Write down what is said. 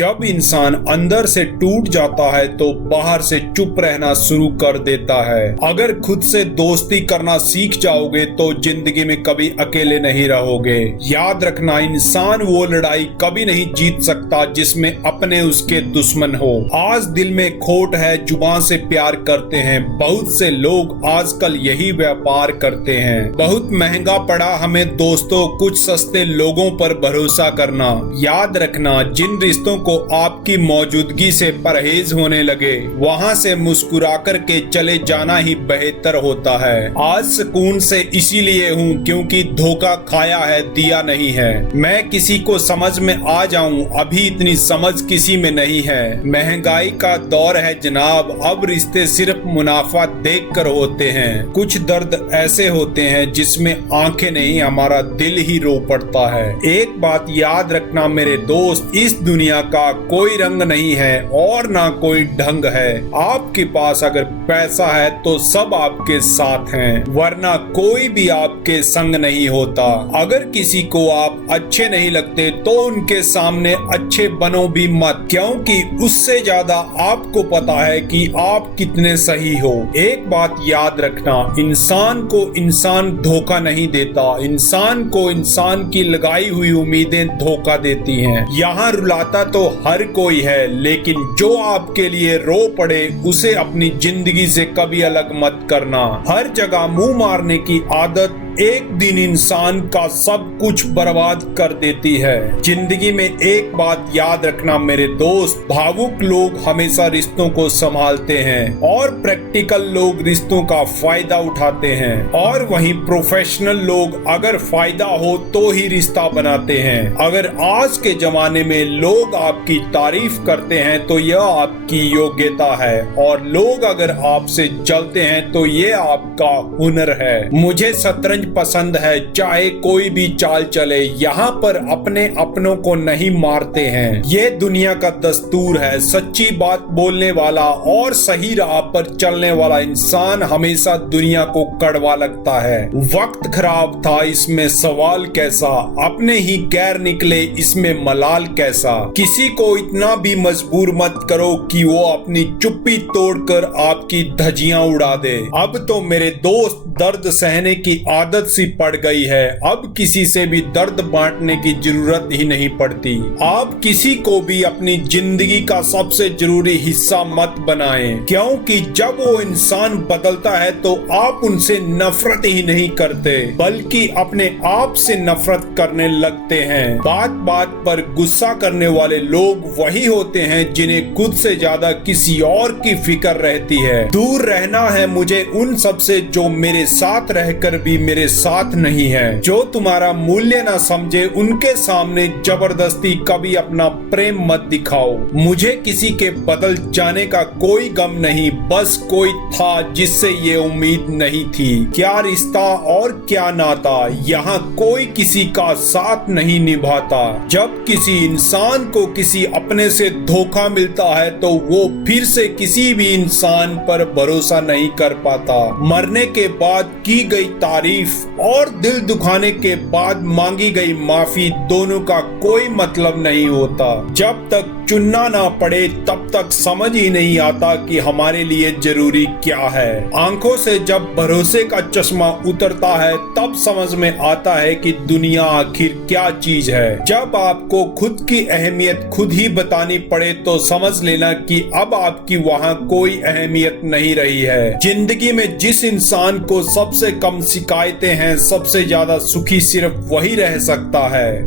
जब इंसान अंदर से टूट जाता है तो बाहर से चुप रहना शुरू कर देता है। अगर खुद से दोस्ती करना सीख जाओगे तो जिंदगी में कभी अकेले नहीं रहोगे। याद रखना, इंसान वो लड़ाई कभी नहीं जीत सकता जिसमें अपने उसके दुश्मन हो। आज दिल में खोट है, जुबान से प्यार करते हैं। बहुत से लोग आजकल यही व्यापार करते हैं। बहुत महंगा पड़ा हमें दोस्तों कुछ सस्ते लोगों पर भरोसा करना। याद रखना, जिन रिश्तों को आपकी मौजूदगी से परहेज होने लगे वहां से मुस्कुरा कर के चले जाना ही बेहतर होता है। आज सुकून से इसीलिए हूँ क्योंकि धोखा खाया है, दिया नहीं है। मैं किसी को समझ में आ जाऊं, अभी इतनी समझ किसी में नहीं है। महंगाई का दौर है जनाब, अब रिश्ते सिर्फ मुनाफा देख कर होते हैं। कुछ दर्द ऐसे होते हैं जिसमें आंखें नहीं, हमारा दिल ही रो पड़ता है। एक बात याद रखना मेरे दोस्त, इस दुनिया का कोई रंग नहीं है और ना कोई ढंग है। आपके पास अगर पैसा है तो सब आपके साथ हैं, वरना कोई भी आपके संग नहीं होता। अगर किसी को आप अच्छे नहीं लगते तो उनके सामने अच्छे बनो भी मत, क्योंकि उससे ज्यादा आपको पता है कि आप कितने सही हो। एक बात याद रखना, इंसान को इंसान धोखा नहीं देता, इंसान को इंसान की लगाई हुई उम्मीदें धोखा देती हैं। यहाँ रुलाता तो हर कोई है, लेकिन जो आपके लिए रो पड़े उसे अपनी जिंदगी से कभी अलग मत करना। हर जगह मुंह मारने की आदत एक दिन इंसान का सब कुछ बर्बाद कर देती है। जिंदगी में एक बात याद रखना मेरे दोस्त, भावुक लोग हमेशा रिश्तों को संभालते हैं और प्रैक्टिकल लोग रिश्तों का फायदा उठाते हैं, और वहीं प्रोफेशनल लोग अगर फायदा हो तो ही रिश्ता बनाते हैं। अगर आज के जमाने में लोग आपकी तारीफ करते हैं तो यह आपकी योग्यता है, और लोग अगर आपसे जलते हैं तो ये आपका हुनर है। मुझे शतरंज पसंद है, चाहे कोई भी चाल चले। यहाँ पर अपने अपनों को नहीं मारते हैं, ये दुनिया का दस्तूर है। सच्ची बात बोलने वाला और सही राह पर चलने वाला इंसान हमेशा दुनिया को कड़वा लगता है। वक्त खराब था, इसमें सवाल कैसा, अपने ही गैर निकले इसमें मलाल कैसा। किसी को इतना भी मजबूर मत करो कि वो अपनी चुप्पी तोड़कर आपकी धज्जियां उड़ा दे। अब तो मेरे दोस्त दर्द सहने की आदत सी पड़ गई है, अब किसी से भी दर्द बांटने की जरूरत ही नहीं पड़ती। आप किसी को भी अपनी जिंदगी का सबसे जरूरी हिस्सा मत बनाएं, क्योंकि जब वो इंसान बदलता है तो आप उनसे नफरत ही नहीं करते बल्कि अपने आप से नफरत करने लगते हैं। बात बात पर गुस्सा करने वाले लोग वही होते हैं जिन्हें खुद से ज्यादा किसी और की फिक्र रहती है। दूर रहना है मुझे उन सब से जो मेरे साथ रहकर भी मेरे साथ नहीं है। जो तुम्हारा मूल्य ना समझे उनके सामने जबरदस्ती कभी अपना प्रेम मत दिखाओ। मुझे किसी के बदल जाने का कोई गम नहीं, बस कोई था जिससे ये उम्मीद नहीं थी। क्या रिश्ता और क्या नाता, यहाँ कोई किसी का साथ नहीं निभाता। जब किसी इंसान को किसी अपने से धोखा मिलता है तो वो फिर से किसी भी इंसान पर भरोसा नहीं कर पाता। मरने के बाद की गई तारीफ और दिल दुखाने के बाद मांगी गई माफी दोनों का कोई मतलब नहीं होता। जब तक चुनना ना पड़े तब तक समझ ही नहीं आता कि हमारे लिए जरूरी क्या है। आंखों से जब भरोसे का चश्मा उतरता है तब समझ में आता है कि दुनिया आखिर क्या चीज है। जब आपको खुद की अहमियत खुद ही बतानी पड़े तो समझ लेना कि अब आपकी वहाँ कोई अहमियत नहीं रही है। जिंदगी में जिस इंसान को सबसे कम शिकायतें हैं, सबसे ज्यादा सुखी सिर्फ वही रह सकता है।